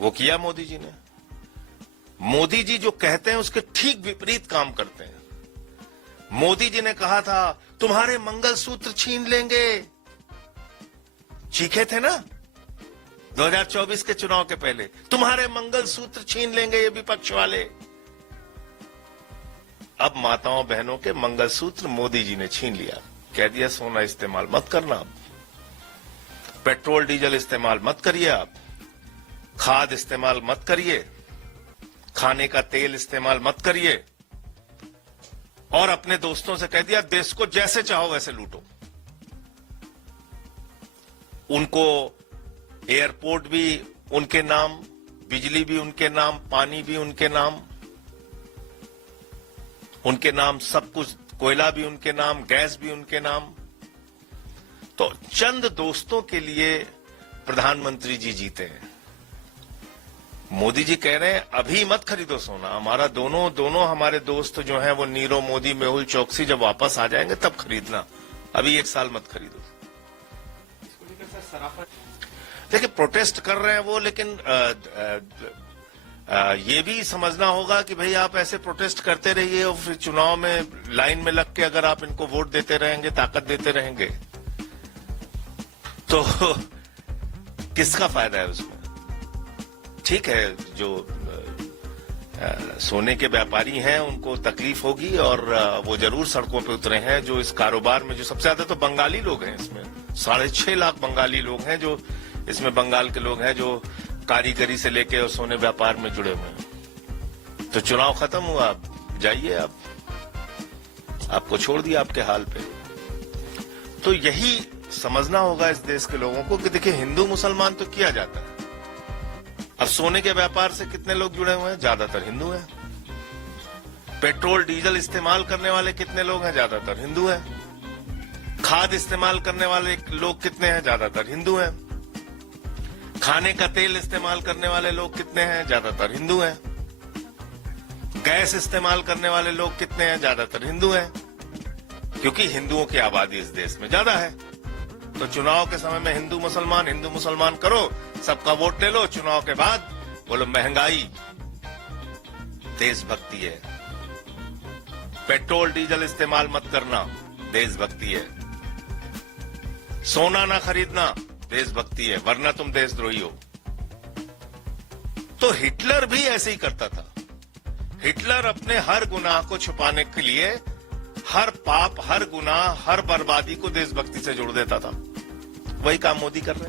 वो किया मोदी जी ने। मोदी जी जो कहते हैं उसके ठीक विपरीत काम करते हैं। मोदी जी ने कहा था तुम्हारे मंगलसूत्र छीन लेंगे, चीखे थे ना 2024 के चुनाव के पहले, तुम्हारे मंगलसूत्र छीन लेंगे ये विपक्ष वाले। अब माताओं बहनों के मंगलसूत्र मोदी जी ने छीन लिया, कह दिया सोना इस्तेमाल मत करना, आप पेट्रोल डीजल इस्तेमाल मत करिए, आप खाद इस्तेमाल मत करिए, खाने का तेल इस्तेमाल मत करिए, और अपने दोस्तों से कह दिया देश को जैसे चाहो वैसे लूटो। उनको एयरपोर्ट भी उनके नाम, बिजली भी उनके नाम, पानी भी उनके नाम, सब कुछ, कोयला भी उनके नाम, गैस भी उनके नाम। तो चंद दोस्तों के लिए प्रधानमंत्री जी जीते हैं। मोदी जी कह रहे हैं अभी मत खरीदो सोना, हमारा दोनों हमारे दोस्त जो हैं वो नीरव मोदी, मेहुल चोकसी जब वापस आ जाएंगे तब खरीदना, अभी 1 साल मत खरीदो। देखिए प्रोटेस्ट कर रहे हैं वो, लेकिन ये भी समझना होगा कि भाई आप ऐसे प्रोटेस्ट करते रहिए और फिर चुनाव में लाइन में लग के अगर आप इनको वोट देते रहेंगे, ताकत देते रहेंगे, तो किसका फायदा है उसमें। ठीक है, जो सोने के व्यापारी हैं उनको तकलीफ होगी और वो जरूर सड़कों पे उतरे हैं। जो इस कारोबार में, जो सबसे ज्यादा तो बंगाली लोग हैं इसमें, 6.5 लाख बंगाली लोग हैं जो इसमें, बंगाल के लोग हैं जो कारीगरी से लेके और सोने व्यापार में जुड़े हुए हैं। तो चुनाव खत्म हुआ, आप जाइए, आपको छोड़ दिया आपके हाल पे। तो यही समझना होगा इस देश के लोगों को कि देखिए हिंदू मुसलमान तो किया जाता है। अब सोने के व्यापार से कितने लोग जुड़े हुए हैं, ज्यादातर हिंदू हैं। पेट्रोल डीजल इस्तेमाल करने वाले कितने लोग हैं, ज्यादातर हिंदू हैं। खाद इस्तेमाल करने वाले लोग कितने हैं, ज्यादातर हिंदू हैं। खाने का तेल इस्तेमाल करने वाले लोग कितने हैं, ज्यादातर हिंदू हैं। गैस इस्तेमाल करने वाले लोग कितने हैं, ज्यादातर हिंदू हैं, क्योंकि हिंदुओं की आबादी इस देश में ज्यादा है। तो चुनाव के समय में हिंदू मुसलमान करो, सबका वोट ले लो, चुनाव के बाद बोलो महंगाई देशभक्ति है, पेट्रोल डीजल इस्तेमाल मत करना देशभक्ति है, सोना ना खरीदना देशभक्ति है, वरना तुम देशद्रोही हो। तो हिटलर भी ऐसे ही करता था। हिटलर अपने हर गुनाह को छुपाने के लिए हर पाप, हर गुनाह, हर बर्बादी को देशभक्ति से जोड़ देता था। वही काम मोदी कर रहे हैं।